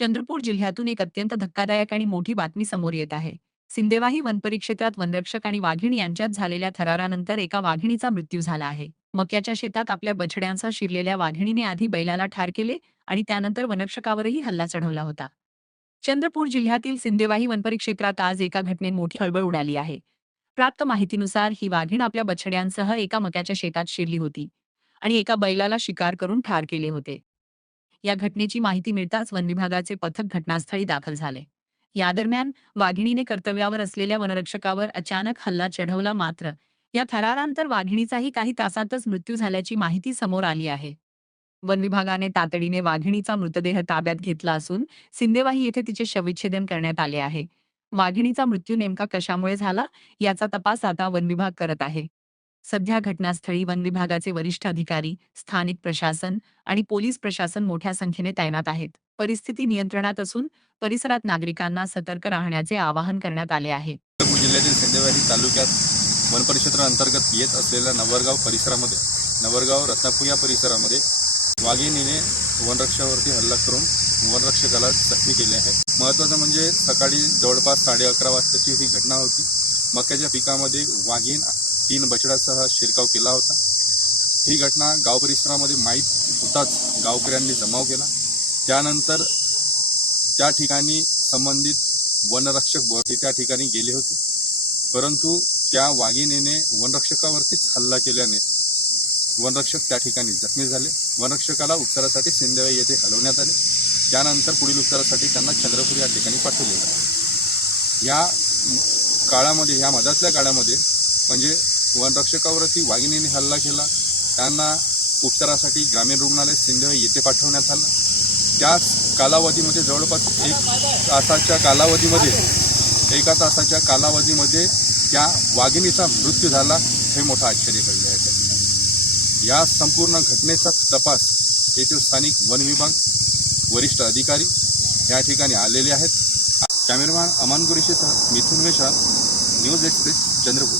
चंद्रपूर जिल्ह्यातून एक अत्यंत धक्कादायक आणि मोठी बातमी समोर येत आहे. सिंदेवाही वनपरिक्षेत्रात वनरक्षक आणि वाघीण यांच्यात झालेल्या थरारानंतर एका वाघिणीचा मृत्यू झाला आहे. मक्याच्या शेतात आपल्या बछड्यांचा शिरलेल्या वाघिणीने आधी बैलाला ठार केले आणि त्यानंतर वनरक्षकावरही हल्ला चढवला होता. चंद्रपूर जिल्ह्यातील सिंदेवाही वनपरिक्षेत्रात आज एका घटनेत मोठी खळबळ उडाली आहे. प्राप्त माहितीनुसार ही वाघीण आपल्या बछड्यांसह एका मक्याच्या शेतात शिरली होती आणि एका बैलाला शिकार करून ठार केले होते. या घटनेची माहिती मिळताच वन विभागाचे पथक घटनास्थळी दाखल झाले. या दरम्यान वाघिणीने कर्तव्यावर असलेल्या वनरक्षकावर अचानक हल्ला चढवला, मात्र या थरारानंतर वाघिणीचाही काही तासातच मृत्यू झाल्याची माहिती समोर आली आहे. वन विभागाने तातडीने वाघिणीचा मृतदेह ताब्यात घेतला असून सिंदेवाही येथे तिचे शवविच्छेदन करण्यात आले आहे. वाघिणीचा मृत्यू नेमका कशामुळे झाला याचा तपास आता वन विभाग करत आहे. सध्या घटनास्थळी वन विभागाचे वरिष्ठ अधिकारी, स्थानिक प्रशासन आणि पोलीस प्रशासन मोठ्या संख्येने तैनात आहेत. परिस्थिती नियंत्रणात असून परिसरात नागरिकांना सतर्क राहण्याचे आवाहन करण्यात आले आहे. चंद्रपूर जिल्ह्यातील सिंदेवाही तालुक्यात वनपरिक्षेत्राअंतर्गत येत असलेल्या नवरगाव परिसरामध्ये रत्नापूर या परिसरामध्ये वाघिणीने वनरक्षकावरती हल्ला करून वनरक्षकाला जखमी केले आहे. महत्त्वाचं म्हणजे सकाळी जवळपास 11:30 वाजताची ही घटना होती. मक्याच्या पिकामध्ये वाघीण 3 बछड्यासह शिरकाव केला होता. ही घटना गाव परिसरामध्ये माहीत होताच गावकऱ्यांनी जमाव केला. त्यानंतर त्या ठिकाणी संबंधित वनरक्षक त्या ठिकाणी गेले होते, परंतु त्या वाघिणीने वनरक्षकावरतीच हल्ला केल्याने वनरक्षक त्या ठिकाणी जखमी झाले. वनरक्षकाला उपचारासाठी सिंदेवाही येथे हलवण्यात आले. त्यानंतर पुढील उपचारासाठी त्यांना चंद्रपूर या ठिकाणी पाठवले गेले. या काळामध्ये, या मधातल्या काळामध्ये म्हणजे वनरक्षकावरती वाघिणीने हल्ला केला, त्यांना उपचारासाठी ग्रामीण रुग्णालय सिंदेवाही येथे पाठवण्यात आलं. त्याच कालावधीमध्ये जवळपास 1 तासाच्या कालावधीमध्ये त्या वाघिणीचा मृत्यू झाला. हे मोठं आश्चर्य घडले आहे. या संपूर्ण घटनेचा तपास येथील स्थानिक वन विभाग वरिष्ठ अधिकारी या ठिकाणी आलेले आहेत. कॅमेरामॅन अमान कुरेशीसह मिथुन मेश्राम, न्यूज एक्सप्रेस, चंद्रपूर.